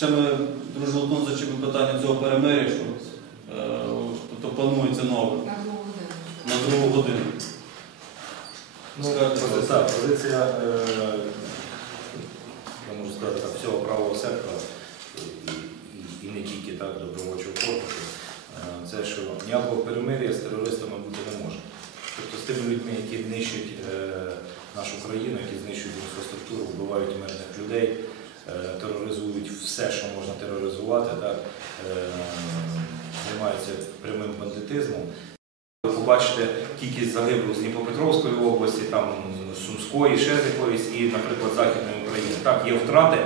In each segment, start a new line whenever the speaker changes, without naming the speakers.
ще ми дружелотно зачепимо питання цього перемир'я, що е, тобто планується нове
На другу годину.
на другу годину.
Ну,
Скажете,
пози- так, позиція, е, я можу сказати, так, всього правого сектора і, і, і не тільки так, добровольчого корпусу, е, це що ніякого перемир'я з терористами бути не може. Тобто з тими людьми, які нищать е, нашу країну, які знищують інфраструктуру, вбивають мирних людей, тероризують все, що можна тероризувати, так, е, займаються прямим бандитизмом. Ви побачите кількість загиблих з Дніпропетровської області, там Сумської, ще з якоїсь, і, наприклад, Західної України. Так, є втрати,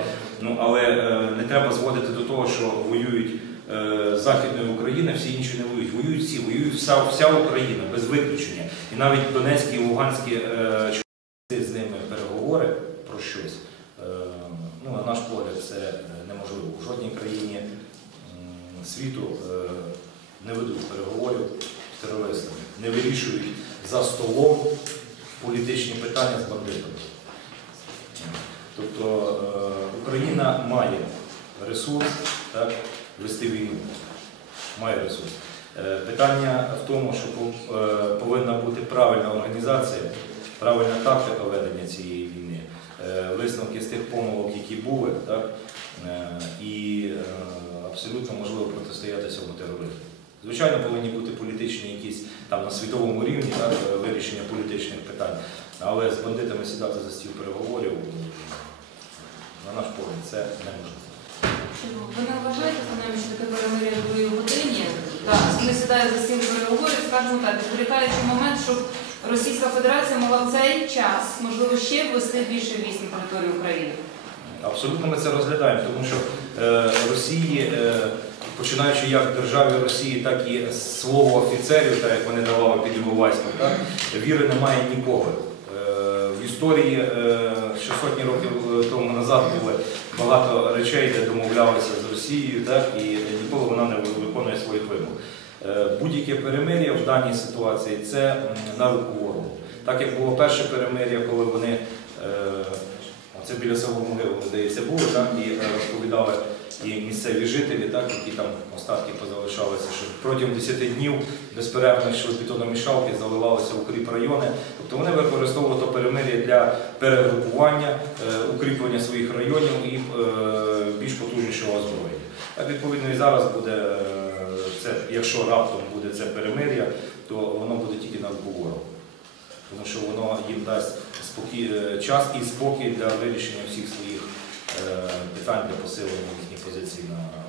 ну, але е, не треба зводити до того, що воюють е, Західної України, всі інші не воюють. Воюють всі, воюють вся, вся Україна без виключення. І навіть Донецькі і Луганські е, з ними переговори про щось. Е, ну, на наш погляд, це е, неможливо. У жодній країні світу е, не ведуть переговорів з терористами, не вирішують за столом політичні питання з бандитами. Тобто е, Україна має ресурс так, вести війну. Має ресурс. Питання в тому, що повинна бути правильна організація, правильна тактика ведення цієї війни, висновки з тих помилок, які були, так, е, і е, абсолютно можливо протистояти цьому тероризму. Звичайно, повинні бути політичні якісь там на світовому рівні так, е, вирішення політичних питань, але з бандитами сідати за стіл переговорів, на наш погляд, це неможливо.
Ви не вважаєте, Пане, що таке перемир'я в годині? Так, вони сідають за стіл переговорів, скажімо так, відволікаючи момент, щоб Російська Федерація могла в цей час, можливо, ще ввести більше військ на територію України.
Абсолютно ми це розглядаємо, тому що е, Росії, е, починаючи як державі Росії, так і слово офіцерів, так як вони давали під Іловайськом, так, віри немає нікого. Е, в історії е, ще сотні років тому назад були багато речей, де домовлялися з Росією, так, і ніколи вона не виконує своїх вимог. Е, Будь-яке перемир'я в даній ситуації це на руку ворогу. Так як було перше перемир'я, коли вони е, це біля село Могилу, здається, було, і е, розповідали і місцеві жителі, які там остатки позалишалися, що протягом 10 днів безперервно йшли бетономішалки, заливалися укріп райони. Тобто вони використовували то перемир'я для перегрупування, укріплення своїх районів і е, більш потужнішого озброєння. Так, відповідно, і зараз буде е, це, якщо раптом буде це перемир'я, то воно буде тільки на руку. Тому що воно їм дасть спокій, е, час і спокій для вирішення всіх своїх е, питань для посилення їхніх позицій на